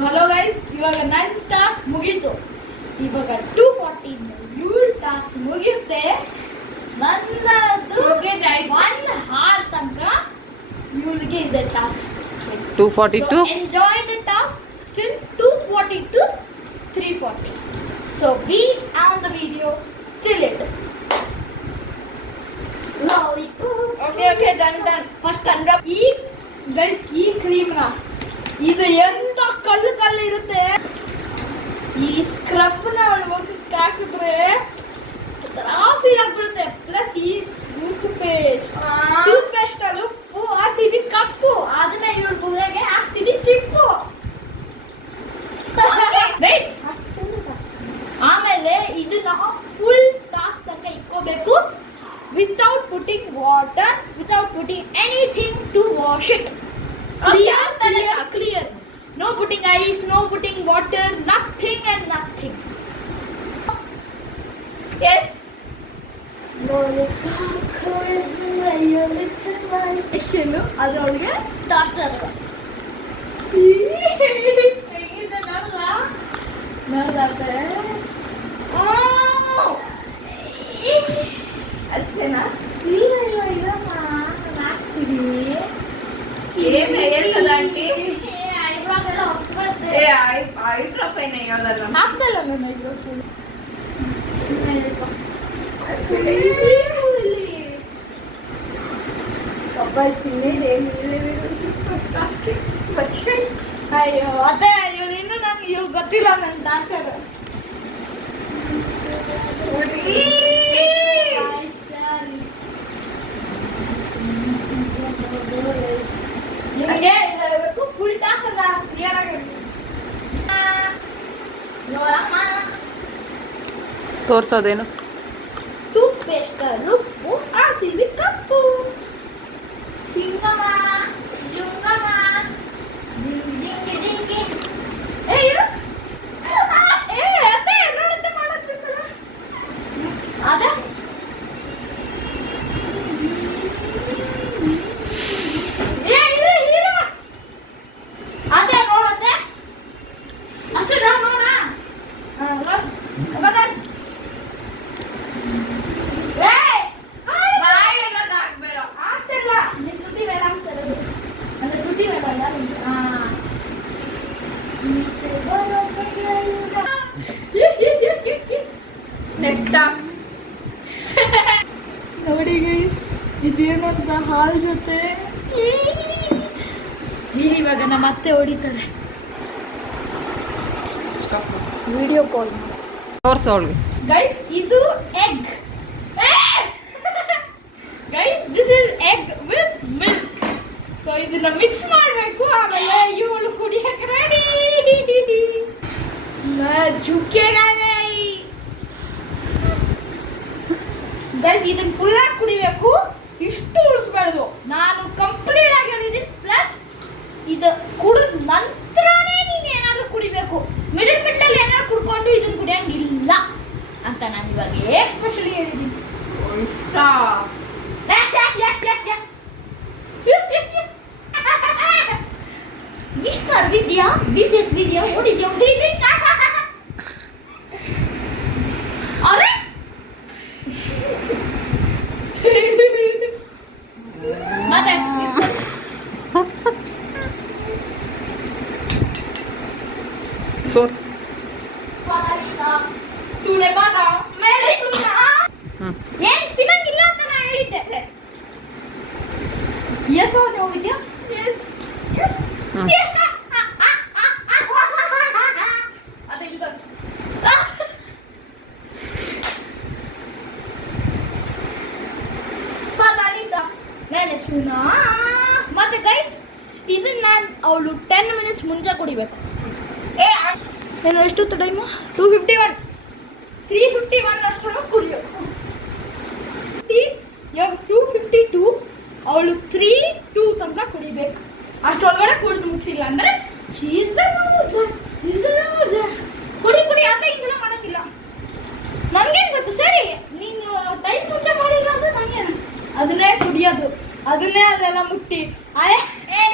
Hello guys, ಇವಾಗ ನನ್ನ task ಮುಗೀತು. ಇವಾಗ 240 ಟಾಸ್ಕ್ ಮುಗಿಯುತ್ತೆ. ನನ್ನದು 1 ಹಾರ್ ತನಕ ಇವಳಿಗೆ ಇದೆ task. 242. So enjoy the task. Still 240 to 340. So be on the video. Still it. Okay, done. First unwrap. ಈ ಕ್ರೀಮ್ನ ಇದು ಎಂತ ಕಲ್ಲು ಇರುತ್ತೆ. ಈ ಸ್ಕ್ರಬ್ನ ಅವಳ ಮುಖಕ್ಕೆ ಹಾಕಿದ್ರೆ ಫೀಲ್ ಆಗ್ಬಿಡುತ್ತೆ. ಪ್ಲಸ್ ಈ ಟೂತ್ ಪೇಸ್ಟ್ ಅದು ಉಪ್ಪು ಹಸಿದು ಕಪ್ಪು, ಅದನ್ನ ಇವಳು ಮುಗಿಗೆ ಹಾಕ್ತೀನಿ ಚಿಪ್ಪು. ಆಮೇಲೆ ಇದನ್ನ ಫುಲ್ ಟಾಸ್ಕ್ ತನಕ ಇಟ್ಕೋಬೇಕು. Without putting water, without putting anything to wash it. Clear. No putting ice, no putting water, nothing and nothing. Yes. No, it's not cold. You're little my special. ಅದರೊಳಗೆ ಟಾರ್ಚರ್. ಅಷ್ಟೇನಾ? ಅಯ್ಯೋ ಅದೇ ಇವಳು ಇನ್ನು ನನ್ಗೆ ಇವಳು ಗೊತ್ತಿಲ್ಲ ನನ್ನ ಟಾರ್ಚರ್. ನಿಮಗೆ ಫುಲ್ ಟಾಸ್ಕ್ ಅಲ್ಲ, ಕ್ಲಿಯರ್ ಆಗಿ ತೋರ್ಸೋದೇನು? ಟೂತ್ ಪೇಸ್ಟ್, ಉಪ್ಪು, ಹಸಿರು ಕಪ್ಪು. ತಿಂಗಮ್ಮ ಜುಂಗಮ್ಮ ಜಿಂಗಿ ಜಿಂಗಿ. ಅತ್ತೆ ನೋಡುತ್ತೆ ಮಾಡೋದ್ಬಿಡ್ತಾರ ಅದ. ಅದೇ ನೋಡತ್ತೆ ಅಷ್ಟು ನೋಡ ನೋಡಿ ಗೈಸ್, ಇದೇನಂತ ಹಾಲ್ ಜೊತೆ ಇವಾಗ ನಮ್ಮ ಅತ್ತೆ ಹೊಡಿತಾರೆ. ವಿಡಿಯೋ ಕಾಲ್ ತೋರ್ಸು ಅವಳಿಗೆ. ಗೈಸ್ ಇದು egg. Guys this is egg with milk. So ಇದನ್ನ ಮಿಕ್ಸ್ ಮಾಡಬೇಕು. ಆಮೇಲೆ ಇವಳು ಕುಡಿಯಕ್ಕೆ ರೆಡಿ. ಗೈಸ್ ಇದನ್ನ ಫುಲ್ ಆಗಿ ಕುಡಿಬೇಕು, ಇಷ್ಟು ಉಳಿಸ್ಬಾರ್ದು. ನಾನು ಕಂಪ್ಲೀಟ್ ಆಗಿ ಹೇಳಿದ್ದೀನಿ. ಪ್ಲಸ್ ಇದು ಕುಡಿದ ನಂತರನೇ ನೀನು ಏನಾದರೂ ಕುಡಿಬೇಕು. ಮಿಡಲ್ ಏನಾದ್ರು ಕುಡ್ಕೊಂಡು ಇದನ್ನ ಕುಡಿಯಂಗಿಲ್ಲ ಅಂತ ನಾನು ಇವಾಗ ಎಸ್ಪೆಷಲಿ ಹೇಳಿದ್ದೀನಿ. Mister Vidya, Mrs Vidya, what is your feeling? ಅರೆ ಮತ್ತೆ ಸೋರ್ ತೂನೆ ಬಾಗ ಮೇಲೆ ಸುನ್ನ ಏನ್ ತಿನ್ನಂಗಿಲ್ಲ ಅಂತ ನಾನು ಹೇಳಿದ್ದೆ. Yes oh no Vidya? Yes yes. ಅದೇ ಇಲ್ಲ ಮತ್ತೆ ಗೈಸ್ ಇದನ್ನ ಅವಳು 10 ಮಿನಿಟ್ಸ್ ಮುಂಚೆ ಕುಡಿಬೇಕು. ಏನು ಎಷ್ಟೊತ್ತು ಟೈಮು? 251 351 ಅಷ್ಟರೊಳಗೆ ಕುಡಿಬೇಕು. ಇವಾಗ 252, ಅವಳು 3-2 ತನಕ ಕುಡಿಬೇಕು. ಅಷ್ಟೊಳಗಡೆ ಕುಡಿದು ಮುಗಿಸಿಲ್ಲ ಅಂದರೆ ಕುಡಿ ಅಂತ ಹಿಂಗೆಲ್ಲ ಮಾಡೋಂಗಿಲ್ಲ. ನನಗೇನು ಗೊತ್ತು, ಸರಿ ನೀನು ಟೈಮ್ ಮುಂಚೆ ಮಾಡಿಲ್ಲ ಅಂದರೆ ನನಗೆ ಅದನ್ನೇ ಕುಡಿಯೋದು, ಅದನ್ನೇ ಅದೆಲ್ಲ ಮುಟ್ಟಿ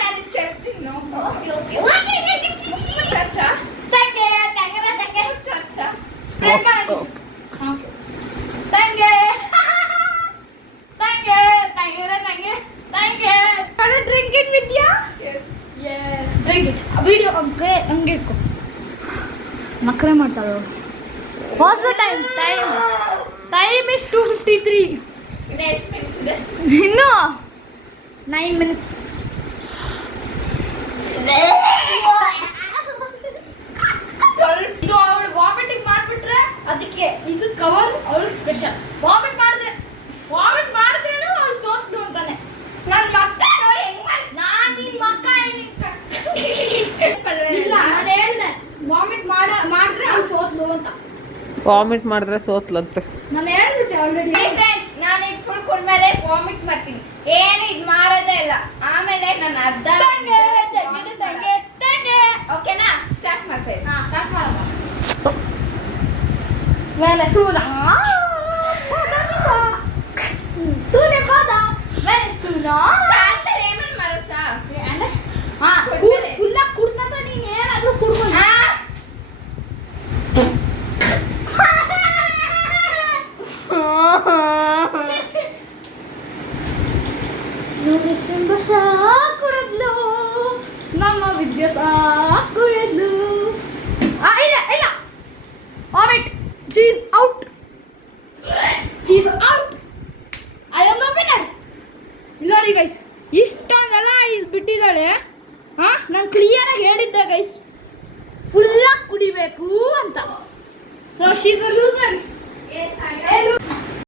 ನಾನು ಚೆಲ್ತೀನಿ. ಓಕೆ ಹಂಗೆ ಹಂಗೆ ಇಟ್ಕೊ ನಖರೆ ಮಾಡ್ತಾಳೆ ಅವಳು. What's the time time is 2:53. ಇನ್ನು 9 ಮಿನಿಟ್ಸ್. ಇದು ಅವಳು ವಾಮಿಟಿಂಗ್ ಮಾಡ್ಬಿಟ್ರೆ ಅದಕ್ಕೆ ಇದು ಕವರ್ ಅವಳಿಗೆ ಸ್ಪೆಷಲ್. ವಾಮಿಟ್ ಮಾಡಿದ್ರೆ ಅವಳು ಸೋತ್ಲು ಅಂತಾನೆ. ನನ್ನ ಮಕ್ಕ ನೋಡಿ ಹೆಂಗ್ ನಾನು ನಿಮ್ಮ ಮಕ್ಕ ಇಲ್ಲ ನಾನು ಹೇಳ್ದೆ ವಾಮಿಟ್ ಮಾಡಿದ್ರೆ ಅವ್ಳು ಸೋತ್ಲು ಅಂತ. ವಾಮಿಟ್ ಮಾಡಿದ್ರೆ ಸೋತ್ಲಂತೆ. ನಾನು ಹೇಳ್ಬಿಟ್ಟೆ ಆಲ್ರೆಡಿ. ಫ್ರೆಂಡ್ಸ್ ನಾನು ಈಗ ಫುಲ್ ಕುಡ್ಮೇಲೆ ವಾಮಿಟ್ ಮಾಡ್ತೀನಿ. ಏನು ಇದು ಮಾರೋದೇ ಇಲ್ಲ. ಆಮೇಲೆ ನಾನು ಅರ್ಧ ಓಕೆನಾ ಸ್ಟಾರ್ಟ್ ಮಾಡ್ತೀನಿ. ಸ್ಟಾರ್ಟ್ ಮಾಡೋಣ. Venezuela. Tune cosa? Venezuela. ಆಮೇಲೆ ಏಮನ್ ಮಾಡೋಚಾ ಅಂದ್ರೆ ಫುಲ್ಲ ಕುಡ್ನಂತ ನೀನ್ ಏನಾದ್ರೂ ಕುಡ್ಬೋದು. ನೋಡಿ ಸಿಂಬ ಕುಡಿದ್ಲು, ನಮ್ಮ ವಿದ್ಯೆ ಕುಡಿದ್ಲು. ಇಲ್ಲ vomit. She is out. I am the winner. ಇಲ್ಲ ನೋಡಿ ಗೈಸ್, ಇಷ್ಟೊಂದೆಲ್ಲ ಇಲ್ಲಿ ಬಿಟ್ಟಿದ್ದಾಳೆ. ನಾನು ಕ್ಲಿಯರ್ ಆಗಿ ಹೇಳಿದ್ದೆ ಗೈಸ್, ಫುಲ್ಲಾಗಿ ಕುಡಿಬೇಕು ಅಂತ. So she is a loser. Yes, I am.